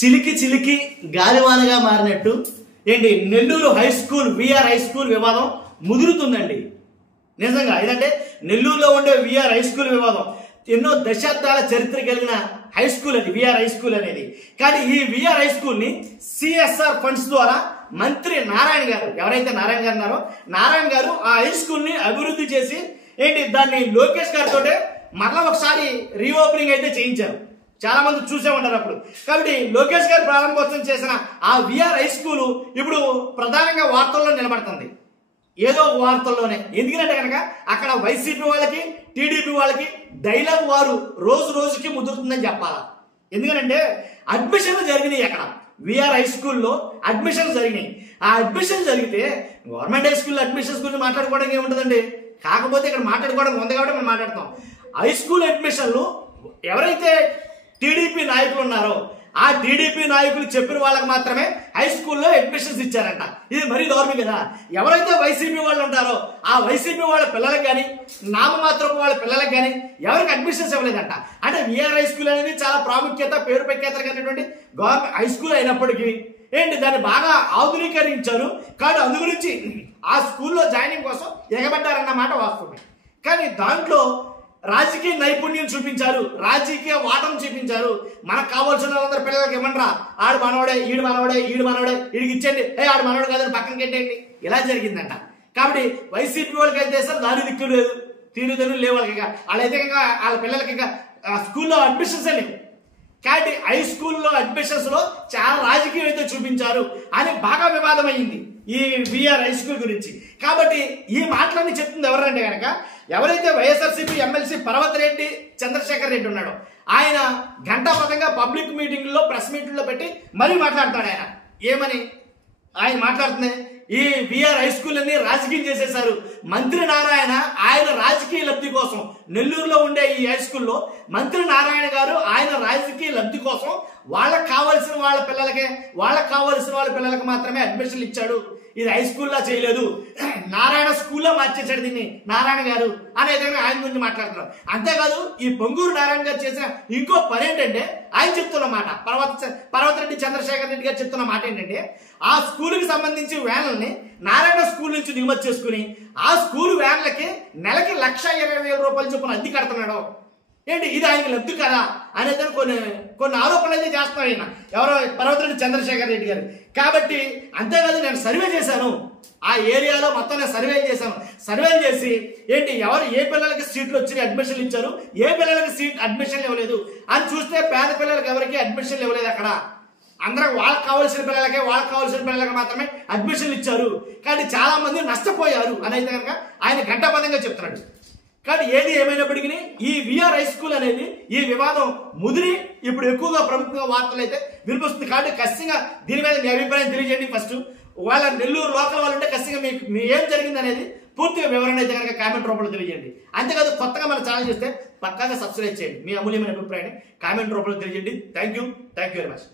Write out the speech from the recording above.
చిలికి చిలికి గాలివానగా మారినట్టు ఏంటి Nellore high school VR high school వివాదం ముదురుతుందండి. నిజంగా ఇదంటే నెల్లూరులో ఉండే విఆర్ హై స్కూల్ వివాదం ఎన్నో దశాబ్దాల చరిత్ర కలిగిన హై స్కూల్ అది విఆర్ హై స్కూల్ అనేది. కానీ ఈ విఆర్ హై స్కూల్ ని సిఎస్ఆర్ ఫండ్స్ ద్వారా మంత్రి నారాయణ గారు, ఎవరైతే నారాయణ గారు ఉన్నారో నారాయణ గారు ఆ హై స్కూల్ ని అభివృద్ధి చేసి ఏంటి దాన్ని లోకేష్ గారితో మరలా ఒకసారి రీఓపెనింగ్ అయితే చేయించారు. చాలా మంది చూసే ఉంటారు అప్పుడు. కాబట్టి లోకేష్ గారు ప్రారంభోత్సవం చేసిన ఆ విఆర్ హై స్కూల్ ఇప్పుడు ప్రధానంగా వార్తల్లో నిలబడుతుంది. ఏదో వార్తల్లోనే. ఎందుకంటే కనుక అక్కడ వైసీపీ వాళ్ళకి టీడీపీ వాళ్ళకి డైలాగ్ వారు రోజు రోజుకి ముదురుతుందని చెప్పాలా. ఎందుకంటే అడ్మిషన్లు జరిగినాయి. అక్కడ విఆర్ హై స్కూల్లో అడ్మిషన్స్ జరిగినాయి. ఆ అడ్మిషన్ జరిగితే గవర్నమెంట్ హై స్కూల్ అడ్మిషన్స్ గురించి మాట్లాడుకోవడానికి ఏముంటుందండి. కాకపోతే ఇక్కడ మాట్లాడుకోవడం ఉంది కాబట్టి మనం మాట్లాడతాం. హై స్కూల్ అడ్మిషన్లు ఎవరైతే టీడీపీ నాయకులు ఉన్నారో ఆ టీడీపీ నాయకులు చెప్పిన వాళ్ళకి మాత్రమే హై స్కూల్లో అడ్మిషన్స్ ఇచ్చారంట. ఇది మరీ దారుణం కదా. ఎవరైతే వైసీపీ వాళ్ళు ఉంటారో ఆ వైసీపీ వాళ్ళ పిల్లలకు కానీ నామమాత్రపు వాళ్ళ పిల్లలకు కానీ ఎవరికి అడ్మిషన్స్ ఇవ్వలేదంట. అంటే విఆర్ హై స్కూల్ అనేది చాలా ప్రాముఖ్యత పేరు ప్రఖ్యాతలు కలిగినటువంటి గవర్నమెంట్ హై స్కూల్ అయినప్పటికీ ఏంటి దాన్ని బాగా ఆధునీకరించారు. కానీ అందు గురించి ఆ స్కూల్లో జాయినింగ్ కోసం ఎగబడ్డారన్నమాట వాస్తవమే. కానీ దాంట్లో రాజకీయ నైపుణ్యం చూపించారు, రాజకీయ వాటం చూపించారు. మనకు కావాల్సిన వాళ్ళందరూ పిల్లలకి ఇవ్వండిరా, ఆడు మనవడే ఈడు మనవడే ఈడు మనవడే ఈడికి ఇచ్చేయండి, ఆడు మనవడు కాదని పక్కన పెట్టేయండి, ఇలా జరిగిందంట. కాబట్టి వైసీపీ వాళ్ళకి అయితే సార్ దారి దిక్కు లేదు, తీరుదను లేవు వాళ్ళకి. వాళ్ళైతే ఇంకా వాళ్ళ పిల్లలకి ఇంకా స్కూల్లో అడ్మిషన్స్ లేవు. కాబట్టి హై స్కూల్లో అడ్మిషన్స్ లో చాలా రాజకీయం అయితే చూపించారు అని బాగా వివాదం అయింది ఈ విఆర్ హై స్కూల్ గురించి. కాబట్టి ఈ మాటలన్నీ చెప్తుంది ఎవరంటే కనుక ఎవరైతే వైఎస్ఆర్సీపీ ఎమ్మెల్సీ పర్వతరెడ్డి చంద్రశేఖర్ రెడ్డి ఉన్నాడో ఆయన గంటాపథంగా పబ్లిక్ మీటింగ్లో ప్రెస్ మీటింగ్లో పెట్టి మరీ మాట్లాడతాడు. ఆయన ఏమని ఆయన మాట్లాడుతుంది, ఈ విఆర్ హై స్కూల్ అన్ని రాజకీయం చేసేశారు. మంత్రి నారాయణ ఆయన రాజకీయ లబ్ధి కోసం నెల్లూరులో ఉండే ఈ హై స్కూల్లో మంత్రి నారాయణ గారు ఆయన రాజకీయ లబ్ధి కోసం వాళ్ళకి కావాల్సిన వాళ్ళ పిల్లలకే వాళ్ళకి కావాల్సిన వాళ్ళ పిల్లలకు మాత్రమే అడ్మిషన్లు ఇచ్చాడు. ఇది హై స్కూల్లో చేయలేదు, నారాయణ స్కూల్లో మార్చేశాడు దీన్ని నారాయణ గారు అనేది ఆయన గురించి మాట్లాడుతున్నారు. అంతేకాదు ఈ పొంగూరు నారాయణ గారు చేసిన ఇంకో పని ఏంటంటే ఆయన చెప్తున్న మాట, పర్వతరెడ్డి చంద్రశేఖర్ రెడ్డి గారు చెప్తున్న మాట ఏంటంటే ఆ స్కూల్కి సంబంధించి వ్యాన్లని నారాయణ స్కూల్ నుంచి దిగుమతి చేసుకుని ఆ స్కూల్ వ్యాన్లకి నెలకి 1,20,000 రూపాయలు చొప్పున అద్దె కడుతున్నాడు. ఏంటి ఇది ఆయనకి లబ్ధి కదా అనేది కొన్ని ఆరోపణలు అయితే చేస్తున్నారు ఆయన ఎవరో పర్వతరెడ్డి చంద్రశేఖర్ రెడ్డి గారు. కాబట్టి అంతేకాదు నేను సర్వే చేశాను, ఆ ఏరియాలో మొత్తం నేను సర్వేలు చేశాను. సర్వేలు చేసి ఏంటి ఎవరు ఏ పిల్లలకి సీట్లు వచ్చి అడ్మిషన్లు ఇచ్చారు, ఏ పిల్లలకి సీట్ అడ్మిషన్లు ఇవ్వలేదు అని చూస్తే పేద పిల్లలకి ఎవరికి అడ్మిషన్లు ఇవ్వలేదు. అక్కడ అందరూ వాళ్ళకి కావాల్సిన పిల్లలకి మాత్రమే అడ్మిషన్లు ఇచ్చారు. కానీ చాలా మంది నష్టపోయారు అని అయితే కనుక ఆయన ఘంటాపథంగా చెప్తున్నాడు. కానీ ఏది ఏమైనప్పటికీ ఈ విఆర్ హై స్కూల్ అనేది ఈ వివాదం ముదిరి ఇప్పుడు ఎక్కువగా ప్రముఖంగా వార్తలు అయితే వినిపిస్తుంది. కాబట్టి ఖచ్చితంగా దీని మీద మీ అభిప్రాయం తెలియజేయండి. ఫస్ట్ వాళ్ళ నెల్లూరు లోకల్ వాళ్ళు ఉంటే ఖచ్చితంగా మీకు ఏం జరిగింది అనేది పూర్తిగా వివరణ అయితే కనుక కామెంట్ రూపంలో తెలియజేయండి. అంతేకాదు కొత్తగా మన ఛానల్ చేస్తే పక్కాగా సబ్స్క్రైబ్ చేయండి. మీ అమూల్యమైన అభిప్రాయాన్ని కామెంట్ రూపంలో తెలియజేయండి. Thank you very much.